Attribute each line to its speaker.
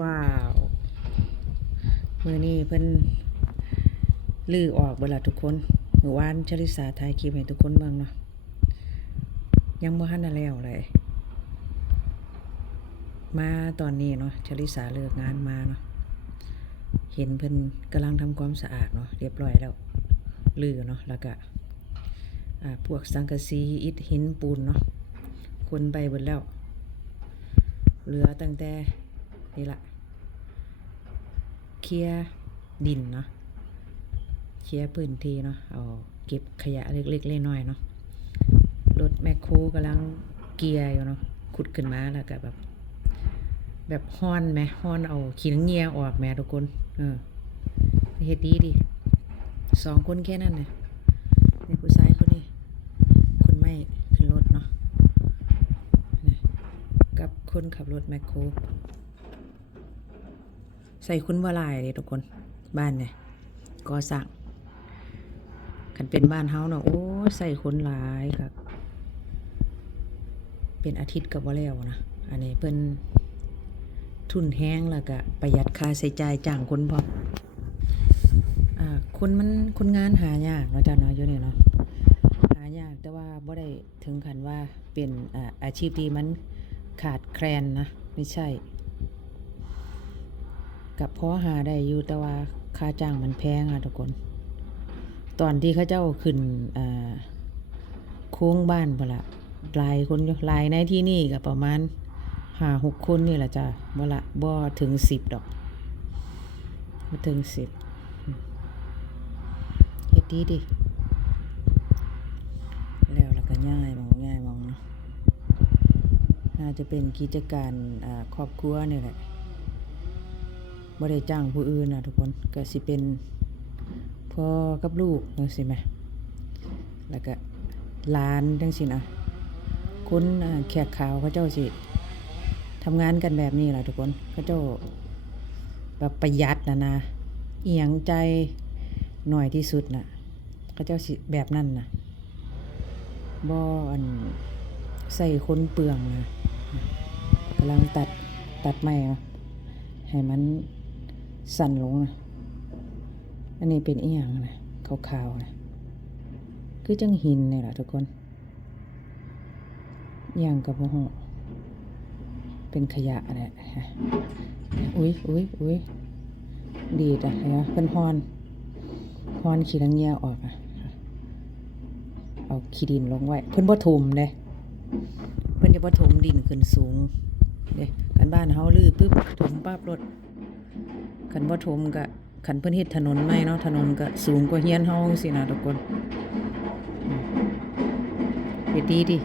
Speaker 1: ว้าว มือนี้เพิ่นลื้อออกเบละทุกคนเมื่อวานชลิสาถ่ายคลิปให้ทุกคนเบิ่งเนาะยังบ่ทันได้แล้วเลยมาตอนนี้เนาะชลิสาเลิกงานมาเนาะเห็นเพิ่นกำลังทำความสะอาดเนาะเรียบร้อยแล้วลื้อเนาะแล้วก็พวกสังกะสีอิฐหินปูนเนาะคนไปเบิดแล้ว เหลือตั้งแต่ นี่ละเคลียดินเนาะเคลียพื้นที่เนาะเอาเก็บขยะเล็กๆน้อยๆเนาะรถแมคโครกำลังเกียร์อยู่เนาะขุดขึ้นมาแล้วก็แบบ แบบฮ้อนไหมฮ้อนเอาขี้เงียออกแหม่ทุกคนเออเฮ็ดดีดิสองคนแค่นั้นเลยนี่ผู้ชายคนนี้คนไม่ขึ้นรถเนาะนี่กับคนขับรถแมคโคร ใส่คุณวาลายเลยทุกคนบ้านเนี่ยก่อสร้างคันเป็นบ้านเฮาเนาะโอ้ใส่คนหลายครับเป็นอาทิตย์กับว่าแล้วนะอันนี้เพิ่นทุนแห้งแล้วก็ประหยัดค่าใช้จ่ายจ้างคนพออ่าคนมันคนงานหายากเนาะจ้ะเนาะอยู่นี่เนาะหายากแต่ว่าบ่ได้ถึงขั้นว่าเป็นอาอาชีพที่มันขาดแคลนนะไม่ใช่ กับพอหาได้อยู่แต่ว่าค่าจ้างมันแพงอะทุกคน ตอนที่เขาเจ้าขึ้นโค้งบ้านพนละหลายคนอยู่หลายในที่นี่ก็ประมาณหาหกคนนี่แหละจ้ะบ่ละบ่ถึงสิบดอกบ่ถึงสิบเฮ็ดดีดิแล้วแล้วก็ง่ายมองง่ายมองเนาะน่าจะเป็นกิจการครอบครัวนี่แหละ บ่ได้จ้างผู้อื่นนะทุกคนก็สิเป็นพ่อกับลูกจังซี่แหมแล้วก็หลานจังซี่นะคนอ่าแขกขาวเขาเจ้าสิทำงานกันแบบนี้แหละทุกคนเขาเจ้าแบบประหยัดนะนะเอียงใจหน่อยที่สุดนะเขาเจ้าสิแบบนั้นนะบ่อันใส่คนเปลืองนะกำลังตัดตัดไม้นะให้มัน สั่นลงนะอันนี้เป็นอีหยังนะขาวๆนะคือจังหินนี่แหละทุกคนอย่างกับโหเป็นขยะแหละอุ้ยอุ้ยอุ้ยดีดอะเนไหมเป็นฮอนฮอนขี้รังเงียออกอะเอาขี้ดินลงไว้ เพิ่นบ่ถมเลยเพิ่นจะบ่ถมดินขึ้นสูงเด้กันบ้านเฮาลื้อปึ๊บถมปั๊บรถ คันบ่ถมก็คันเพิ่นเฮ็ดถนนใหม่เนาะถนนก็สูงกว่าเฮียนเฮาจังซี่นะทุกคนเฮ็ดดีดิ